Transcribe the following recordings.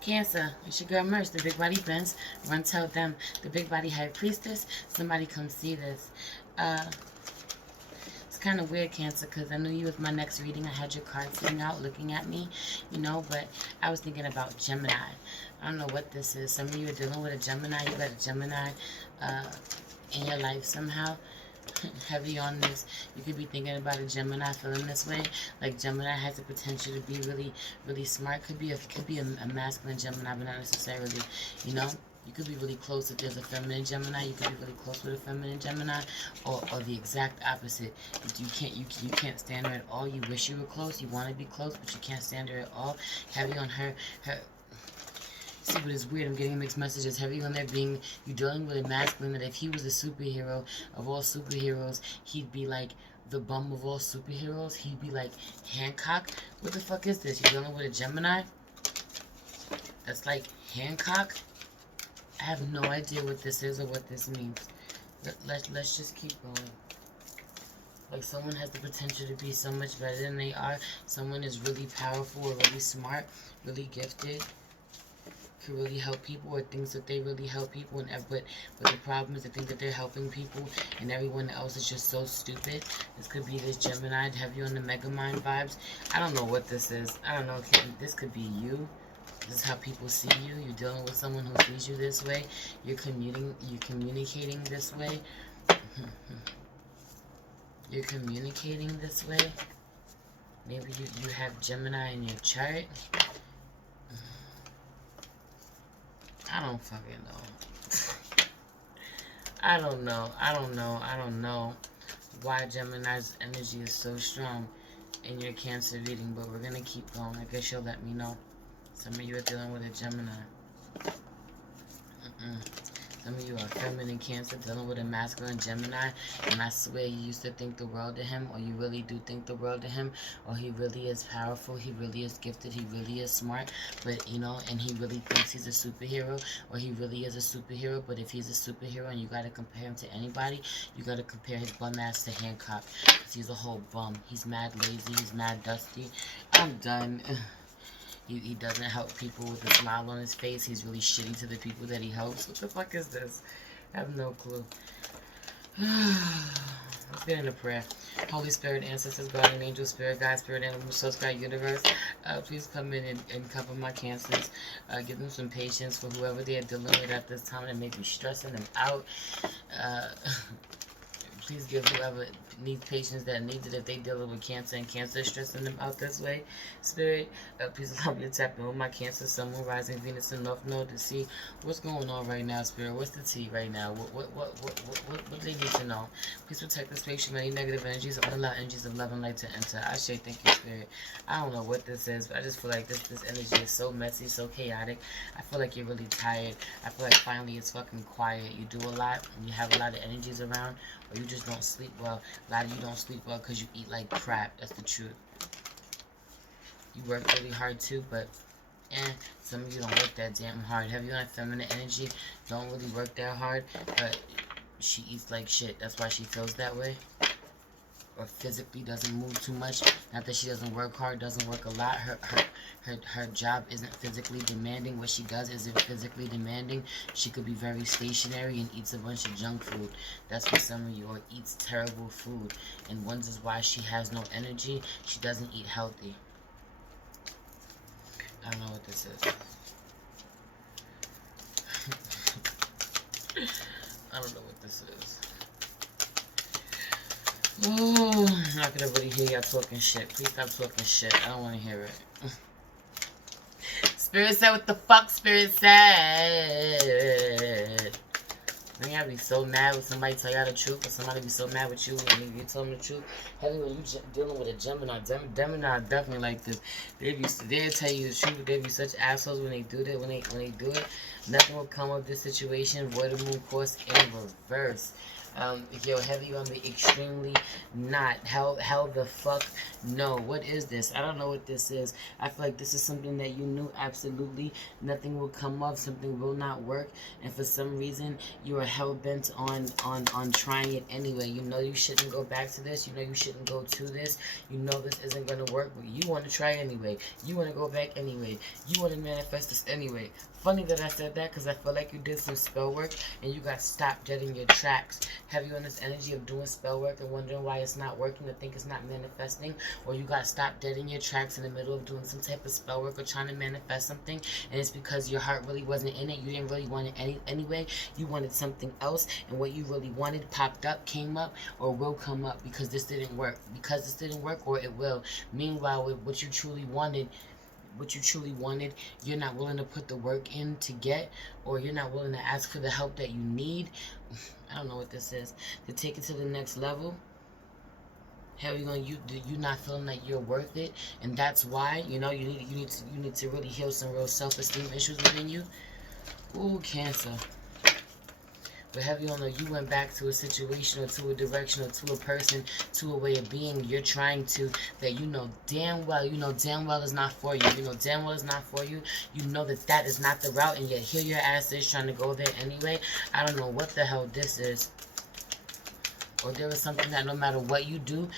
Cancer, it's your girl Merch, the Big Body Benz. Run tell them, the Big Body High Priestess. Somebody come see this. It's kind of weird, Cancer, because I knew you was my next reading. I had your card sitting out looking at me, you know, but I was thinking about Gemini. I don't know what this is. Some of you are dealing with a Gemini. You got a Gemini in your life somehow. Heavy on this. You could be thinking about a Gemini feeling this way. Like Gemini has the potential to be really, really smart. Could be a masculine Gemini, but not necessarily. You know, you could be really close if there's a feminine Gemini. You could be really close with a feminine Gemini, or the exact opposite. You can't stand her at all. You wish you were close. You want to be close, but you can't stand her at all. Heavy on her. See, but it's weird. I'm getting mixed messages. Heavy on there being you dealing with a masculine that if he was a superhero of all superheroes, he'd be like the bum of all superheroes. He'd be like Hancock. What the fuck is this? You're dealing with a Gemini that's like Hancock? I have no idea what this is or what this means. Let's just keep going. Like someone has the potential to be so much better than they are. Someone is really powerful or really smart, really gifted. Could really help people, or things that they really help people, but the problem is the thing that they're helping people and everyone else is just so stupid. This could be this Gemini, have you on the Mega Mind vibes. I don't know what this is. I don't know. This could be you. This is how people see you. You're dealing with someone who sees you this way. You're communicating this way. You're communicating this way. Maybe you have Gemini in your chart. I don't fucking know. I don't know why Gemini's energy is so strong in your Cancer reading, but we're gonna keep going. I guess you'll let me know. Some of you are dealing with a Gemini. Some of you are feminine Cancer dealing with a masculine Gemini, and I swear you used to think the world of him, or you really do think the world of him, or he really is powerful, he really is gifted, he really is smart, but you know, and he really thinks he's a superhero, or he really is a superhero. But if he's a superhero and you gotta compare him to anybody, you gotta compare his bum ass to Hancock, because he's a whole bum. He's mad lazy, he's mad dusty. I'm done. He doesn't help people with a smile on his face. He's really shitty to the people that he helps. What the fuck is this? I have no clue. Let's get into prayer. Holy Spirit, ancestors, guardian angel, spirit guide, spirit animal, soul sky, universe. Please come in and cover my Cancers. Give them some patience for whoever they are dealing with at this time that may be stressing them out. Please give whoever needs patience that needs it if they dealing with Cancer and Cancer is stressing them out this way. Spirit, please allow me to tap in with my Cancer, Sun, Moon, Rising, Venus, and North Node to see what's going on right now. Spirit, what's the tea right now? What do they need to know? Please protect the space from any negative energies. Only allow energies of love and light to enter. I say thank you, Spirit. I don't know what this is, but I just feel like this energy is so messy, so chaotic. I feel like you're really tired. I feel like finally it's fucking quiet. You do a lot, and you have a lot of energies around, or you just don't sleep well. A lot of you don't sleep well because you eat like crap. That's the truth. You work really hard too, but some of you don't work that damn hard. Have you on feminine energy? Don't really work that hard, but she eats like shit. That's why she feels that way. Or physically doesn't move too much. Not that she doesn't work hard, doesn't work a lot. Her job isn't physically demanding. What she does isn't physically demanding. She could be very stationary and eats a bunch of junk food. That's for some of you. Or eats terrible food and wonders why she has no energy. She doesn't eat healthy. I don't know what this is. I don't know what this is. Oh, I'm not gonna really hear y'all talking shit. Please stop talking shit. I don't want to hear it. Spirit said what the fuck Spirit said. Man, y'all be so mad when somebody tell y'all the truth, or somebody be so mad with you when you tell them the truth. Heavy when you dealing with a Gemini. Gemini definitely like this. They'll tell you the truth, but they be such assholes when they do that. When they do it, nothing will come of this situation. Void of moon course in reverse. Yo, heavy on the extremely not. Hell the fuck no. What is this? I don't know what this is. I feel like this is something that you knew absolutely nothing will come of, something will not work, and for some reason you are hell bent on trying it anyway. You know you shouldn't go back to this. You know you shouldn't go to this. You know this isn't gonna work, but you want to try anyway. You want to go back anyway. You want to manifest this anyway. Funny that I said that, because I feel like you did some spell work and you got stopped dead in your tracks. Have you on this energy of doing spell work and wondering why it's not working, or think it's not manifesting, or you got stopped dead in your tracks in the middle of doing some type of spell work or trying to manifest something, and it's because your heart really wasn't in it. You didn't really want it anyway. You wanted something else, and what you really wanted popped up, came up, or will come up, because this didn't work. Because this didn't work, or it will. Meanwhile, with what you truly wanted, you're not willing to put the work in to get, or you're not willing to ask for the help that you need. I don't know what this is. To take it to the next level. How are you going? You not feeling like you're worth it, and that's why you need to really heal some real self-esteem issues within you. Ooh, Cancer. But heavy on the, you went back to a situation, or to a direction, or to a person, to a way of being you're trying to, that you know damn well is not for you. You know damn well is not for you. You know that is not the route, and yet here your ass is trying to go there anyway. I don't know what the hell this is. Or there is something that no matter what you do,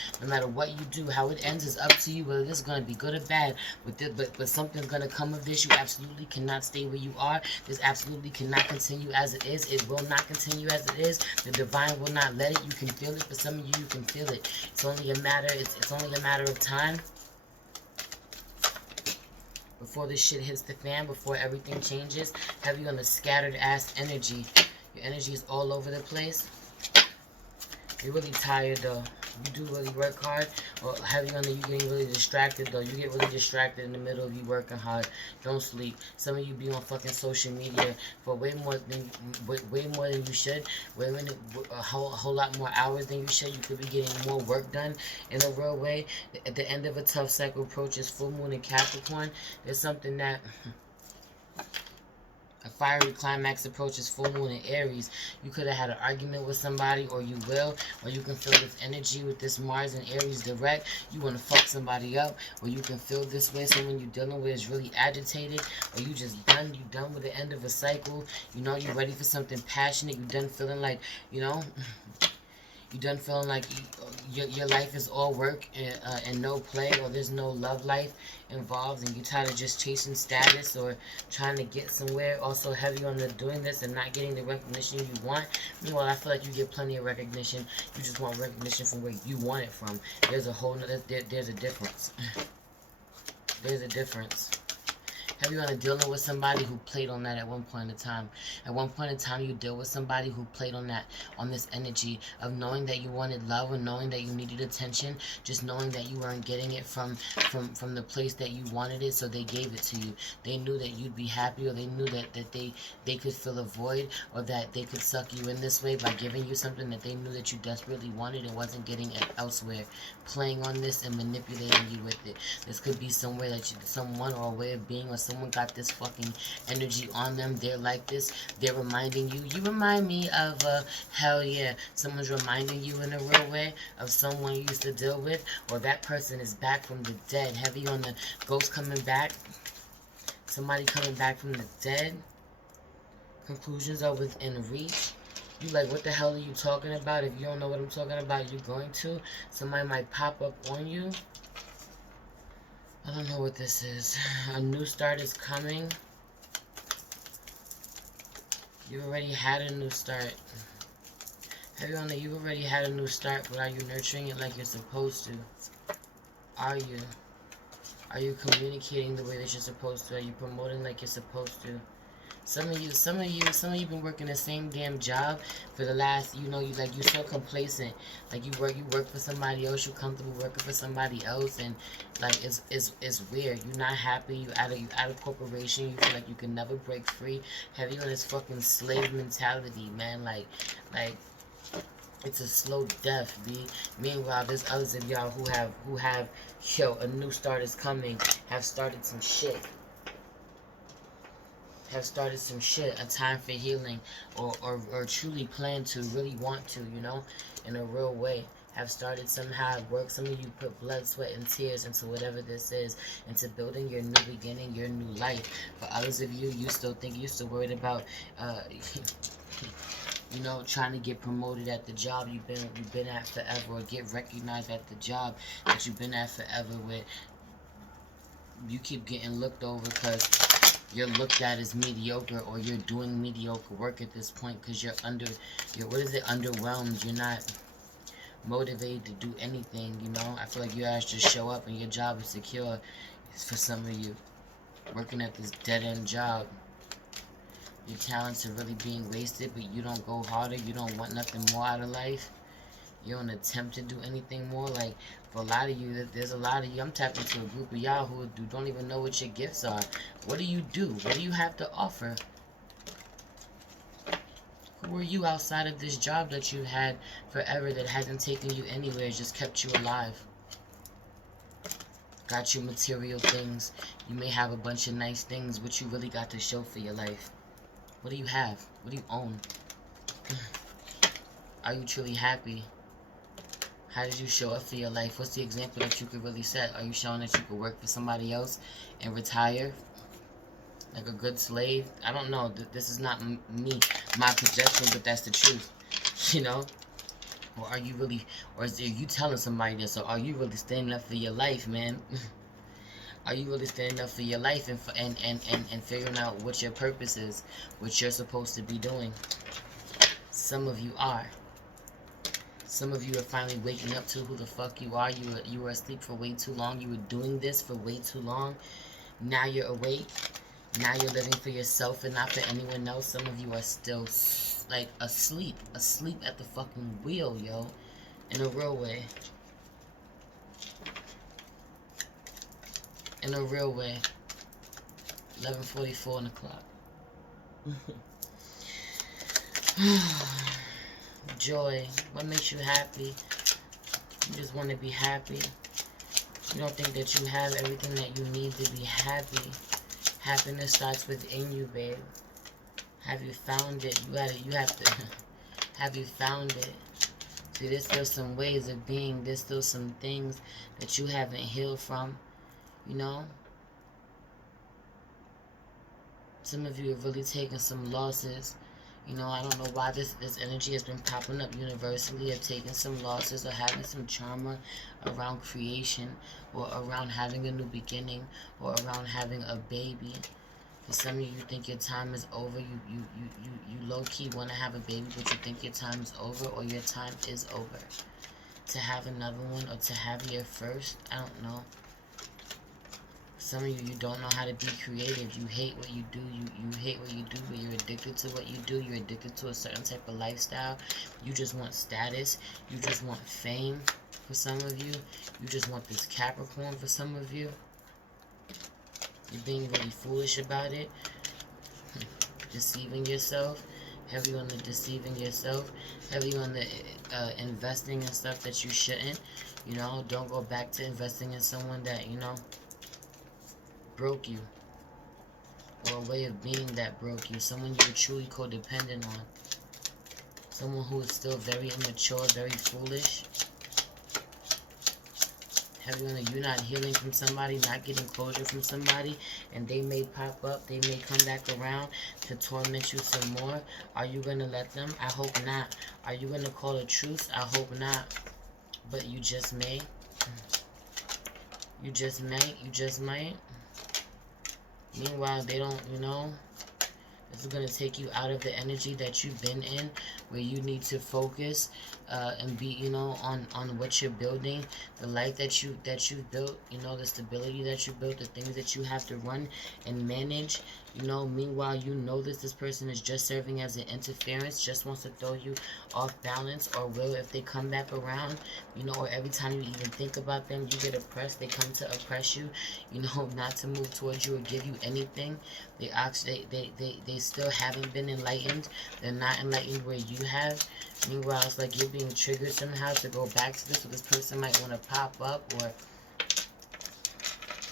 how it ends is up to you, whether this is going to be good or bad. But something's going to come of this. You absolutely cannot stay where you are. This absolutely cannot continue as it is. It will not continue as it is. The divine will not let it. You can feel it. For some of you can feel it. It's only a matter of time before this shit hits the fan, before everything changes. Heavy on the scattered ass energy. Your energy is all over the place. You're really tired though. You do really work hard. Or heavy on the, you getting really distracted though. You get really distracted in the middle of you working hard. Don't sleep. Some of you be on fucking social media for way more than you should. A whole lot more hours than you should. You could be getting more work done in a real way. At the end of a tough cycle approaches full moon in Capricorn. There's something that a fiery climax approaches full moon in Aries. You could have had an argument with somebody, or you will, or you can feel this energy with this Mars and Aries direct. You want to fuck somebody up, or you can feel this way. Someone you're dealing with is really agitated, or you just done. You done with the end of a cycle. You know you're ready for something passionate. You done feeling like, you know, you done feeling like your life is all work and no play, or there's no love life involved, and you're tired of just chasing status or trying to get somewhere. Also heavy on the doing this and not getting the recognition you want. Meanwhile, I feel like you get plenty of recognition. You just want recognition from where you want it from. There's a whole nother, there's a difference. There's a difference. Have you ever dealing with somebody who played on that at one point in time? At one point in time, you deal with somebody who played on that, on this energy of knowing that you wanted love, and knowing that you needed attention, just knowing that you weren't getting it from the place that you wanted it, so they gave it to you. They knew that you'd be happy, or they knew that they could fill a void, or that they could suck you in this way by giving you something that they knew that you desperately wanted and wasn't getting it elsewhere. Playing on this and manipulating you with it. This could be somewhere that someone, or a way of being, or someone got this fucking energy on them. They're like this. They're reminding you. You remind me of hell yeah. Someone's reminding you in a real way of someone you used to deal with, or that person is back from the dead. Heavy on the ghost coming back. Somebody coming back from the dead. Conclusions are within reach. You like, what the hell are you talking about? If you don't know what I'm talking about, you're going to. Somebody might pop up on you. I don't know what this is. A new start is coming. You already had a new start. Everyone, you already had a new start, but are you nurturing it like you're supposed to? Are you? Are you communicating the way that you're supposed to? Are you promoting like you're supposed to? Some of you been working the same damn job for the last, you're so complacent. Like you work for somebody else, you're comfortable working for somebody else, and like it's weird. You're not happy, you out of corporation, you feel like you can never break free. Have you on this fucking slave mentality, man, like it's a slow death, B. Meanwhile, there's others of y'all who have a new start is coming, have started some shit. have started some shit, a time for healing, or truly plan to, really want to, you know, in a real way. Have started somehow work. Some of you put blood, sweat, and tears into whatever this is, into building your new beginning, your new life. For others of you, you still think, you're still worried about, you know, trying to get promoted at the job you've been at forever, or get recognized at the job that you've been at forever. With you keep getting looked over because you're looked at as mediocre, or you're doing mediocre work at this point because you're underwhelmed. You're not motivated to do anything, you know. I feel like you guys just show up and your job is secure. For some of you, working at this dead-end job, your talents are really being wasted, but you don't go harder. You don't want nothing more out of life. You don't attempt to do anything more. Like, for a lot of you, there's a lot of you, I'm tapping to a group of y'all who don't even know what your gifts are. What do you do? What do you have to offer? Who are you outside of this job that you had forever, that hasn't taken you anywhere, just kept you alive? Got you material things. You may have a bunch of nice things, but you really got to show for your life. What do you have? What do you own? Are you truly happy? How did you show up for your life? What's the example that you could really set? Are you showing that you could work for somebody else and retire like a good slave? I don't know. This is not me, my projection, but that's the truth. You know? Or are you really, or are you telling somebody this? Or are you really standing up for your life, man? Are you really standing up for your life and figuring out what your purpose is, what you're supposed to be doing? Some of you are. Some of you are finally waking up to who the fuck you are. You were asleep for way too long. You were doing this for way too long. Now you're awake. Now you're living for yourself and not for anyone else. Some of you are still like asleep at the fucking wheel, yo, in a real way. In a real way. 11:44 on the clock. Joy. What makes you happy? You just want to be happy. You don't think that you have everything that you need to be happy. Happiness starts within you, babe. Have you found it? You have to. Have you found it? See, there's still some ways of being. There's still some things that you haven't healed from. You know? Some of you have really taken some losses. You know, I don't know why this energy has been popping up universally, of taking some losses or having some trauma around creation, or around having a new beginning, or around having a baby. For some of you, you think your time is over. You low-key want to have a baby, but you think your time is over, or your time is over. To have another one, or to have your first, I don't know. Some of you, you don't know how to be creative. You hate what you do. You hate what you do, but you're addicted to what you do. You're addicted to a certain type of lifestyle. You just want status. You just want fame for some of you. You just want this Capricorn for some of you. You're being really foolish about it. Deceiving yourself. Heavy on the deceiving yourself. Heavy on the investing in stuff that you shouldn't. You know, don't go back to investing in someone that, you know, broke you, or a way of being that broke you, someone you were truly codependent on, someone who is still very immature, very foolish. Heavy on you not healing from somebody, not getting closure from somebody, and they may pop up, they may come back around to torment you some more. Are you going to let them? I hope not. Are you going to call a truce? I hope not. But you just may. You just may. You just might. Meanwhile, they don't, you know, this is going to take you out of the energy that you've been in, where you need to focus and be, you know, on what you're building, the life that you've built, you know, the stability that you built, the things that you have to run and manage, you know. Meanwhile, you know this person is just serving as an interference, just wants to throw you off balance, or will, if they come back around, you know, or every time you even think about them, you get oppressed. They come to oppress you, you know, not to move towards you or give you anything. They still haven't been enlightened. They're not enlightened where you have. Meanwhile, it's like you're being triggered somehow to go back to this, or this person might want to pop up, or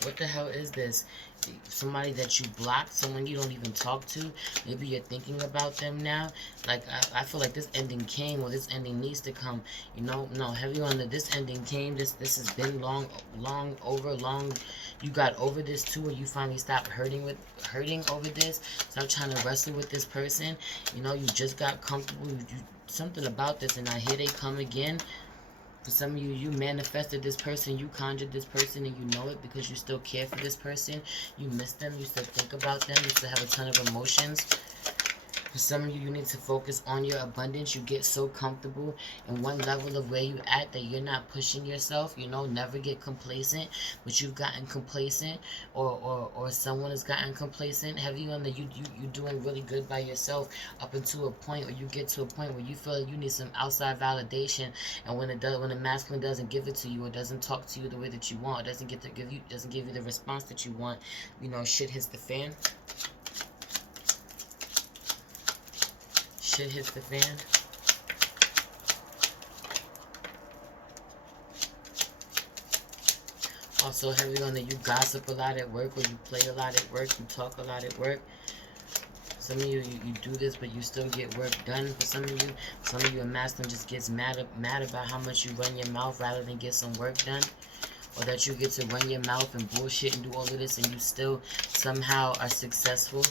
what the hell is this? somebody that you blocked, someone you don't even talk to. Maybe you're thinking about them now. Like, I feel like this ending came, or this ending needs to come. You know, no, heavy on the, this ending came. This has been long. You got over this too, or you finally stopped hurting over this. Stop trying to wrestle with this person. You know, you just got comfortable. Something about this, and now here they come again. For some of you, you manifested this person, you conjured this person, and you know it because you still care for this person. You miss them, you still think about them, you still have a ton of emotions. For some of you, you need to focus on your abundance. You get so comfortable in one level of where you at that you're not pushing yourself. You know, never get complacent, but you've gotten complacent, or someone has gotten complacent. Have you on the you doing really good by yourself up until a point, or you get to a point where you feel like you need some outside validation, and when the masculine doesn't give it to you, or doesn't talk to you the way that you want, or doesn't give you the response that you want, you know, shit hits the fan. Shit hits the fan. Also heavy on that you gossip a lot at work, or you play a lot at work, you talk a lot at work. Some of you do this, but you still get work done. For some of you, a masculine just gets mad about how much you run your mouth rather than get some work done. Or that you get to run your mouth and bullshit and do all of this, and you still somehow are successful.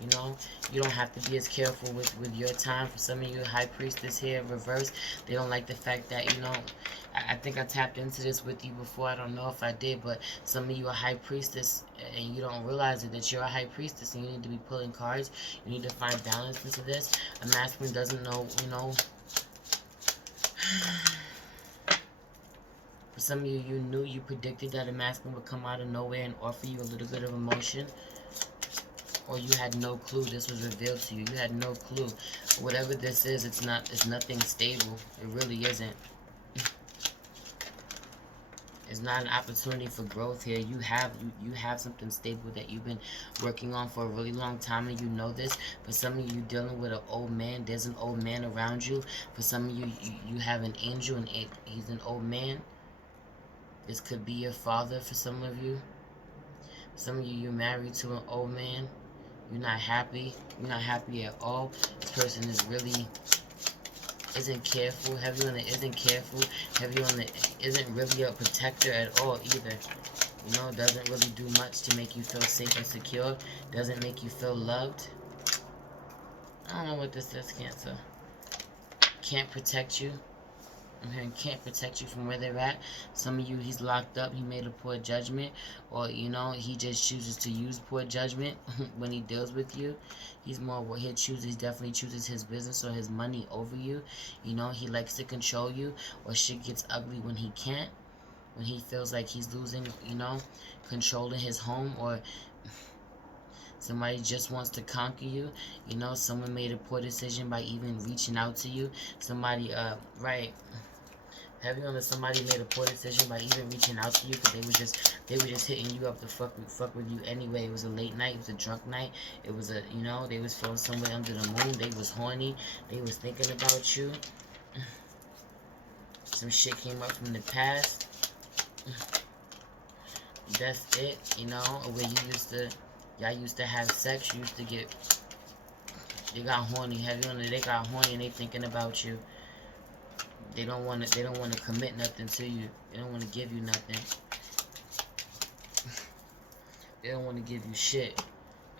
You know, you don't have to be as careful with your time. For some of you, high priestess here, reverse. They don't like the fact that, you know, I think I tapped into this with you before. I don't know if I did, but some of you are high priestess, and you don't realize it, that you're a high priestess, and you need to be pulling cards. You need to find balance into this. A masculine doesn't know, you know. For some of you, you predicted that a masculine would come out of nowhere and offer you a little bit of emotion. Or you had no clue this was revealed to you. You had no clue. Whatever this is, it's nothing stable. It really isn't. It's not an opportunity for growth here. You have something stable that you've been working on for a really long time, and you know this. For some of you, dealing with an old man. There's an old man around you. For some of you, you have an angel, and he's an old man. This could be your father for some of you. Some of you, you're married to an old man. You're not happy. You're not happy at all. This person isn't careful. Heavy on the isn't careful. Heavy on the isn't really a protector at all either. You know, doesn't really do much to make you feel safe and secure. Doesn't make you feel loved. I don't know what this is, Cancer. Can't protect you. I'm hearing can't protect you from where they're at. Some of you, he's locked up. He made a poor judgment. Or, you know, he just chooses to use poor judgment when he deals with you. He's more what he chooses. He definitely chooses his business or his money over you. You know, he likes to control you. Or shit gets ugly when he can't. When he feels like he's losing, you know, controlling his home. Or somebody just wants to conquer you. You know, someone made a poor decision by even reaching out to you. Somebody, right. Heavy on that somebody made a poor decision by even reaching out to you, because they were just hitting you up to fuck with you anyway. It was a late night, it was a drunk night, it was a, you know, they was feeling somewhere under the moon, they was horny, they was thinking about you. Some shit came up from the past. That's it, you know, where y'all used to have sex, you used to get, they got horny. Heavy on it, they got horny and they thinking about you. They don't want to commit nothing to you. They don't want to give you nothing. They don't want to give you shit.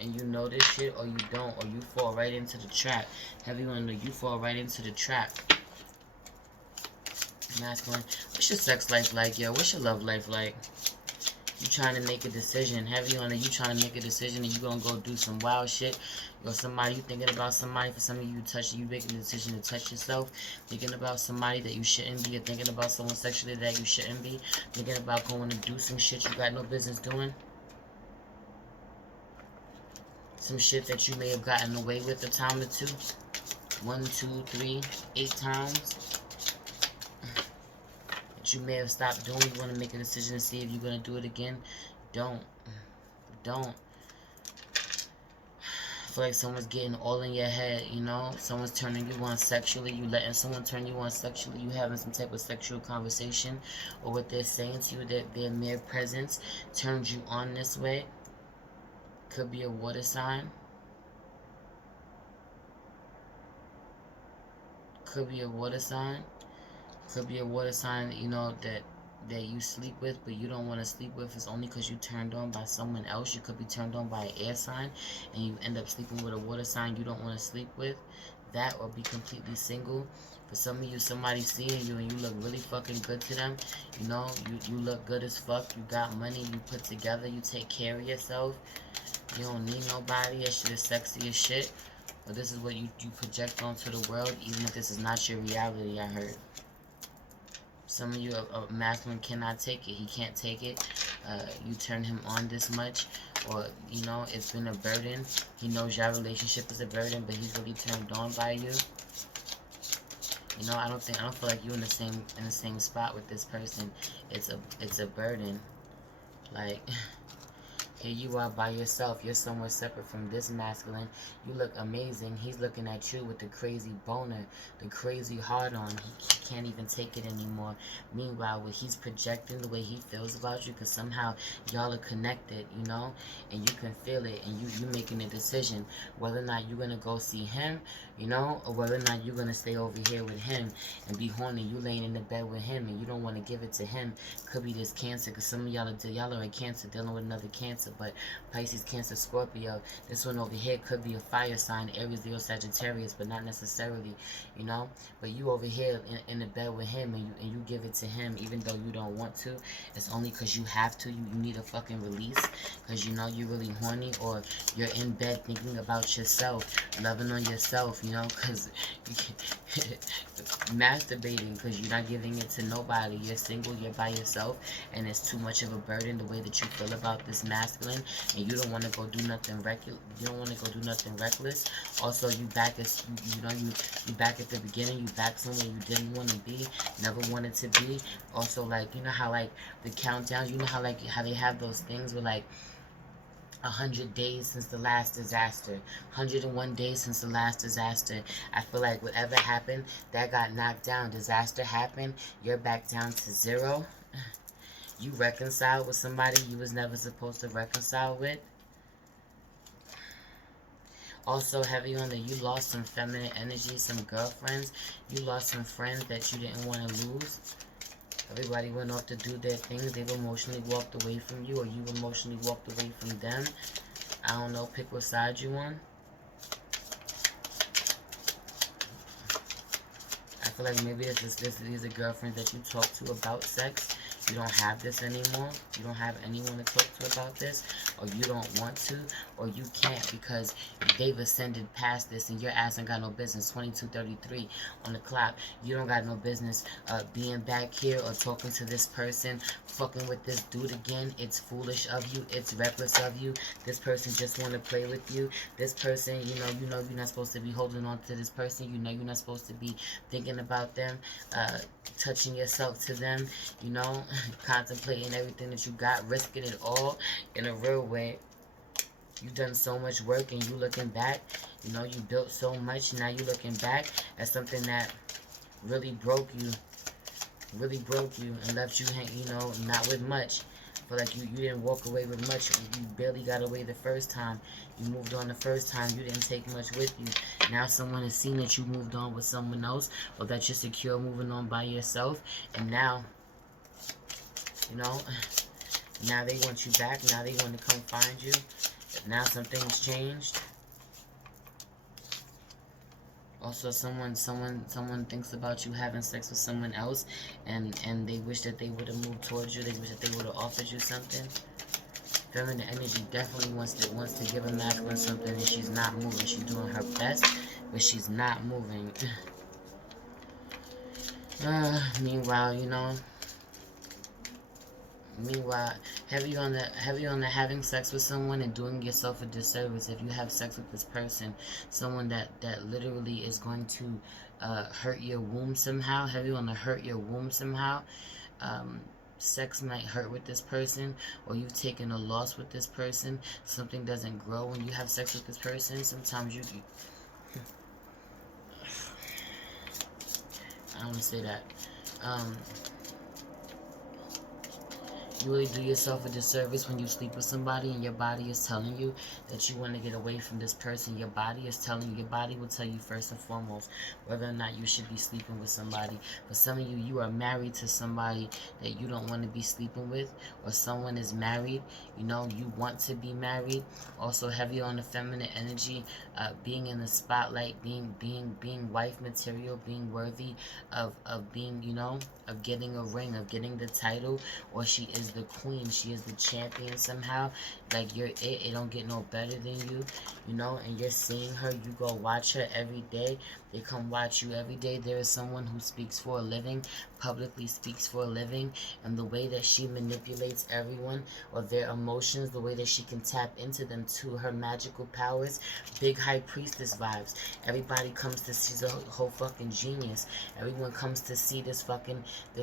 And you know this shit, or you don't, or you fall right into the trap. Heavy on the, you fall right into the trap. Masculine. What's your sex life like, yo? What's your love life like? You trying to make a decision. Heavy on it, you trying to make a decision, and you gonna go do some wild shit. Or somebody, you thinking about somebody. For some of you, you making a decision to touch yourself. Thinking about somebody that you shouldn't be. Or thinking about someone sexually that you shouldn't be. Thinking about going to do some shit you got no business doing. Some shit that you may have gotten away with a time or two. 1, 2, 3, 8 times. That you may have stopped doing. You want to make a decision to see if you're going to do it again. Don't. feel like someone's getting all in your head, you know? Someone's turning you on sexually. You letting someone turn you on sexually. You having some type of sexual conversation. Or what they're saying to you, that their mere presence turns you on this way. Could be a water sign. Could be a water sign. Could be a water sign, you know, that you sleep with, but you don't want to sleep with. It's only because you turned on by someone else. You could be turned on by an air sign, and you end up sleeping with a water sign you don't want to sleep with. That, or be completely single. For some of you, somebody's seeing you and you look really fucking good to them. You know, you look good as fuck. You got money. You put together. You take care of yourself. You don't need nobody. That shit is sexy as shit. But this is what you project onto the world, even if this is not your reality, I heard. Some of you, a masculine cannot take it. He can't take it. You turn him on this much, or, you know, it's been a burden. He knows your relationship is a burden, but he's really turned on by you. You know, I don't feel like you're in the same spot with this person. It's a burden. Like, here you are by yourself. You're somewhere separate from this masculine. You look amazing. He's looking at you with the crazy boner, the crazy hard on. He can't even take it anymore. Meanwhile, what he's projecting, the way he feels about you, because somehow y'all are connected, you know, and you can feel it, and you making a decision whether or not you're going to go see him, you know, or whether or not you're going to stay over here with him and be horny. You laying in the bed with him and you don't want to give it to him. Could be this Cancer, because some of y'all are a Cancer dealing with another Cancer. But Pisces, Cancer, Scorpio, this one over here could be a fire sign, Aries, Leo, Sagittarius, but not necessarily, you know. But you over here in the bed with him, and you give it to him even though you don't want to. It's only because you have to. You need a fucking release because you know you're really horny, or you're in bed thinking about yourself, loving on yourself, you know, because masturbating because you're not giving it to nobody. You're single, you're by yourself, and it's too much of a burden the way that you feel about this masculine, and you don't want to go do nothing reckless. You don't want to go do nothing reckless. Also, you back as you back at the beginning. You back somewhere you didn't want to be, never wanted to be. Also, like, you know how like the countdowns. You know how like how they have those things where like 100 days since the last disaster, 101 days since the last disaster. I feel like whatever happened, that got knocked down. Disaster happened, you're back down to 0. You reconciled with somebody you was never supposed to reconcile with. Also heavy on that you lost some feminine energy, some girlfriends. You lost some friends that you didn't want to lose. Everybody went off to do their things. They've emotionally walked away from you, or you emotionally walked away from them. I don't know. Pick what side you on. I feel like maybe these are girlfriends that you talk to about sex. You don't have this anymore. You don't have anyone to talk to about this, or you don't want to, or you can't because they've ascended past this and your ass ain't got no business. 22:33 on the clock. You don't got no business being back here or talking to this person, fucking with this dude again. It's foolish of you. It's reckless of you. This person just want to play with you. This person, you know you're not supposed to be holding on to this person. You know you're not supposed to be thinking about them, touching yourself to them, you know, contemplating everything that you got, risking it all in a real way. You've done so much work and you looking back, you know, you built so much. Now you looking back at something that really broke you and left you, you know, not with much. But like you didn't walk away with much. You barely got away the first time. You moved on the first time. You didn't take much with you. Now someone has seen that you moved on with someone else, or that you're secure moving on by yourself. And now, you know, now they want you back. Now they want to come find you. Now something's changed. Also, someone thinks about you having sex with someone else, and they wish that they would have moved towards you. They wish that they would have offered you something. Feminine energy definitely wants to give a masculine something, and she's not moving. She's doing her best, but she's not moving. Meanwhile, you know. Meanwhile, heavy on the having sex with someone and doing yourself a disservice. If you have sex with this person, someone that literally is going to hurt your womb somehow. Heavy on the hurt your womb somehow. sex might hurt with this person, or you've taken a loss with this person. Something doesn't grow when you have sex with this person. Sometimes I don't want to say that. You really do yourself a disservice when you sleep with somebody and your body is telling you that you want to get away from this person. Your body is telling you, your body will tell you first and foremost whether or not you should be sleeping with somebody. For some of you, you are married to somebody that you don't want to be sleeping with, or someone is married, you know, you want to be married. Also heavy on the feminine energy, being in the spotlight, being wife material, being worthy of being, you know, of getting a ring, of getting the title, or she is the queen, she is the champion somehow. Like you're it don't get no better than you, you know, and you're seeing her. You go watch her every day. They come watch you every day. There is someone who speaks for a living, publicly speaks for a living, and the way that she manipulates everyone or their emotions, the way that she can tap into them to her magical powers, big high priestess vibes. Everybody comes to see the whole fucking genius. Everyone comes to see this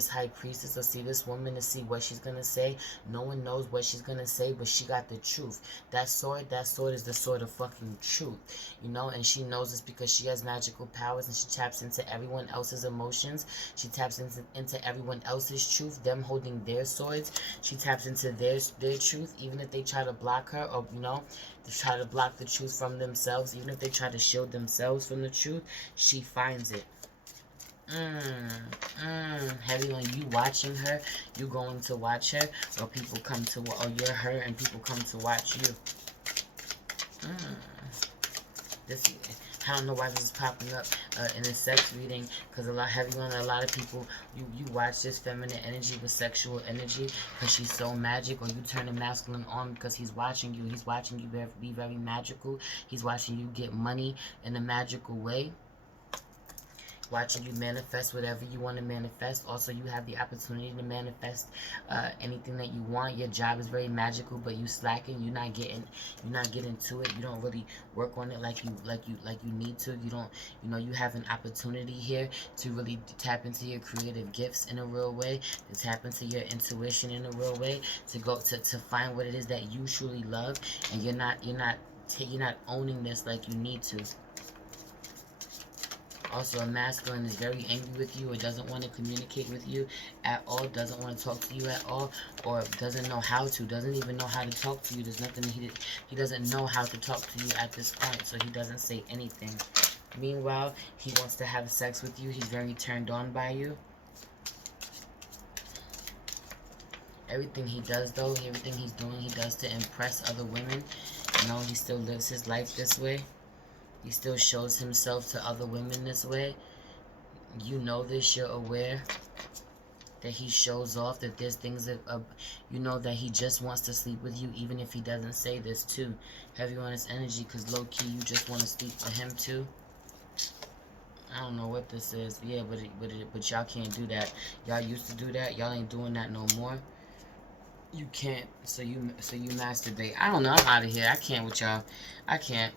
high priestess, or see this woman, to see what she's gonna say. No one knows what she's gonna say, but she got the truth. That sword is the sword of fucking truth, you know, and she knows this because she has magical powers, and she taps into everyone else's emotions. She taps into everyone else's truth, them holding their swords. She taps into their truth, even if they try to block her, or, you know, to try to block the truth from themselves. Even if they try to shield themselves from the truth, she finds it. Heavy on you watching her. You going to watch her, or people come to, or you're her and people come to watch you. This, I don't know why this is popping up in a sex reading, because a lot of people, you watch this feminine energy with sexual energy because she's so magic, or you turn a masculine on because he's watching you. He's watching you be very magical. He's watching you get money in a magical way, watching you manifest whatever you want to manifest. Also, you have the opportunity to manifest anything that you want. Your job is very magical, but you slacking. You're not getting to it. You don't really work on it like you need to. You don't, you know, you have an opportunity here to really tap into your creative gifts in a real way, to tap into your intuition in a real way, to go to find what it is that you truly love, and you're not owning this like you need to. Also, a masculine is very angry with you, or doesn't want to communicate with you at all, doesn't want to talk to you at all, or doesn't know how to, doesn't even know how to talk to you. There's nothing, he doesn't know how to talk to you at this point, so he doesn't say anything. Meanwhile, he wants to have sex with you. He's very turned on by you. Everything he does, though, everything he's doing, he does to impress other women. You know, he still lives his life this way. He still shows himself to other women this way. You know this, you're aware that he shows off, that there's things that, you know, that he just wants to sleep with you, even if he doesn't say this too. Heavy on his energy, because low-key, you just want to sleep with him too. I don't know what this is. Yeah, but y'all can't do that. Y'all used to do that. Y'all ain't doing that no more. You can't. So you masturbate. I don't know. I'm out of here. I can't with y'all. I can't.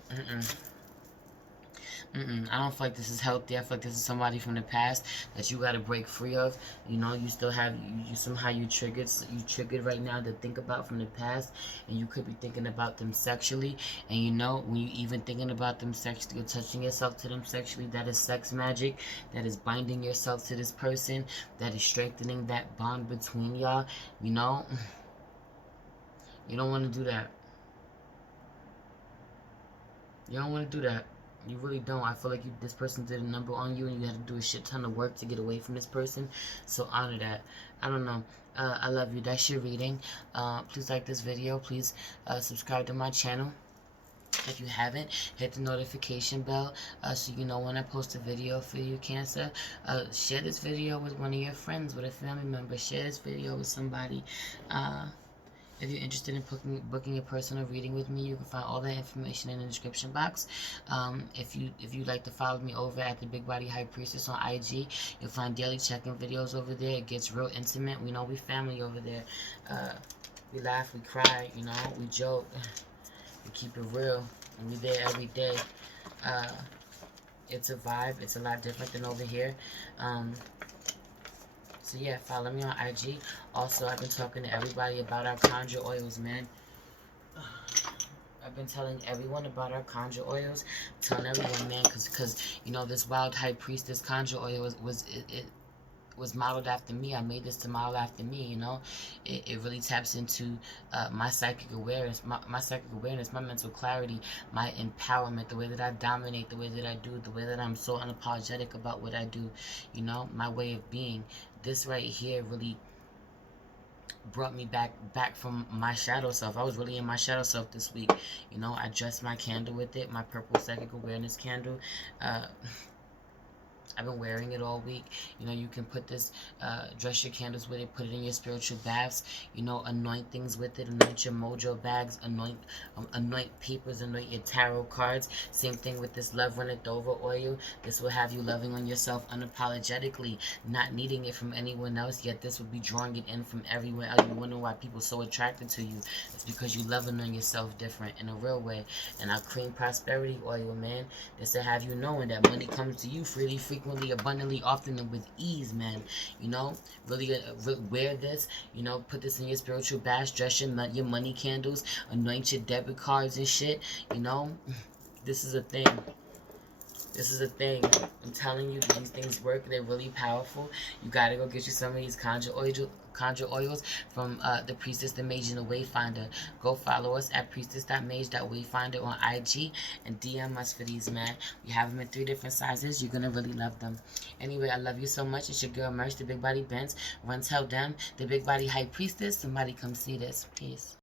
I don't feel like this is healthy. I feel like this is somebody from the past that you got to break free of. You know, you still have, you somehow you triggered right now to think about from the past, and you could be thinking about them sexually. And you know, when you even thinking about them sexually, or touching yourself to them sexually, that is sex magic. That is binding yourself to this person. That is strengthening that bond between y'all. You know, you don't want to do that. You don't want to do that. You really don't. I feel like this person did a number on you, and you had to do a shit ton of work to get away from this person. So honor that. I don't know. I love you. That's your reading. Please like this video. Please subscribe to my channel. If you haven't, hit the notification bell so you know when I post a video for you, Cancer. Share this video with one of your friends, with a family member. Share this video with somebody. If you're interested in booking a personal reading with me, you can find all that information in the description box. If you'd like to follow me over at the Big Body High Priestess on IG, you'll find daily check-in videos over there. It gets real intimate. We know we family over there. We laugh, we cry, you know, we joke, we keep it real, and we there every day. It's a vibe. It's a lot different than over here. So yeah, follow me on IG. Also, I've been talking to everybody about our conjure oils, man. I've been telling everyone about our conjure oils, telling everyone, man, cause you know this wild high priestess conjure oil it was modeled after me. I made this to model after me. You know, it really taps into my psychic awareness, my psychic awareness, my mental clarity, my empowerment, the way that I dominate, the way that I do, the way that I'm so unapologetic about what I do. You know, my way of being. This right here really brought me back from my shadow self. I was really in my shadow self this week. You know, I dressed my candle with it, my purple psychic awareness candle. Uh, I've been wearing it all week. You know, you can put this, dress your candles with it, put it in your spiritual baths. You know, anoint things with it. Anoint your mojo bags. Anoint papers. Anoint your tarot cards. Same thing with this love runneth over oil. This will have you loving on yourself unapologetically, not needing it from anyone else. Yet this will be drawing it in from everywhere else. You wonder why people are so attracted to you. It's because you loving on yourself different in a real way. And our cream prosperity oil, man, this will have you knowing that money comes to you freely, frequently, abundantly, often, and with ease, man. You know, really wear this. You know, put this in your spiritual bath, dress your money candles, anoint your debit cards and shit. You know, this is a thing. This is a thing. I'm telling you, these things work. They're really powerful. You gotta go get you some of these conjure oils from the Priestess, the Mage, and the Wayfinder. Go follow us at priestess.mage.wayfinder on IG and DM us for these, man. We have them in 3 different sizes. You're gonna really love them. Anyway, I love you so much. It's your girl Merch, the Big Body Benz. Run tell them, the Big Body High Priestess. Somebody come see this. Peace.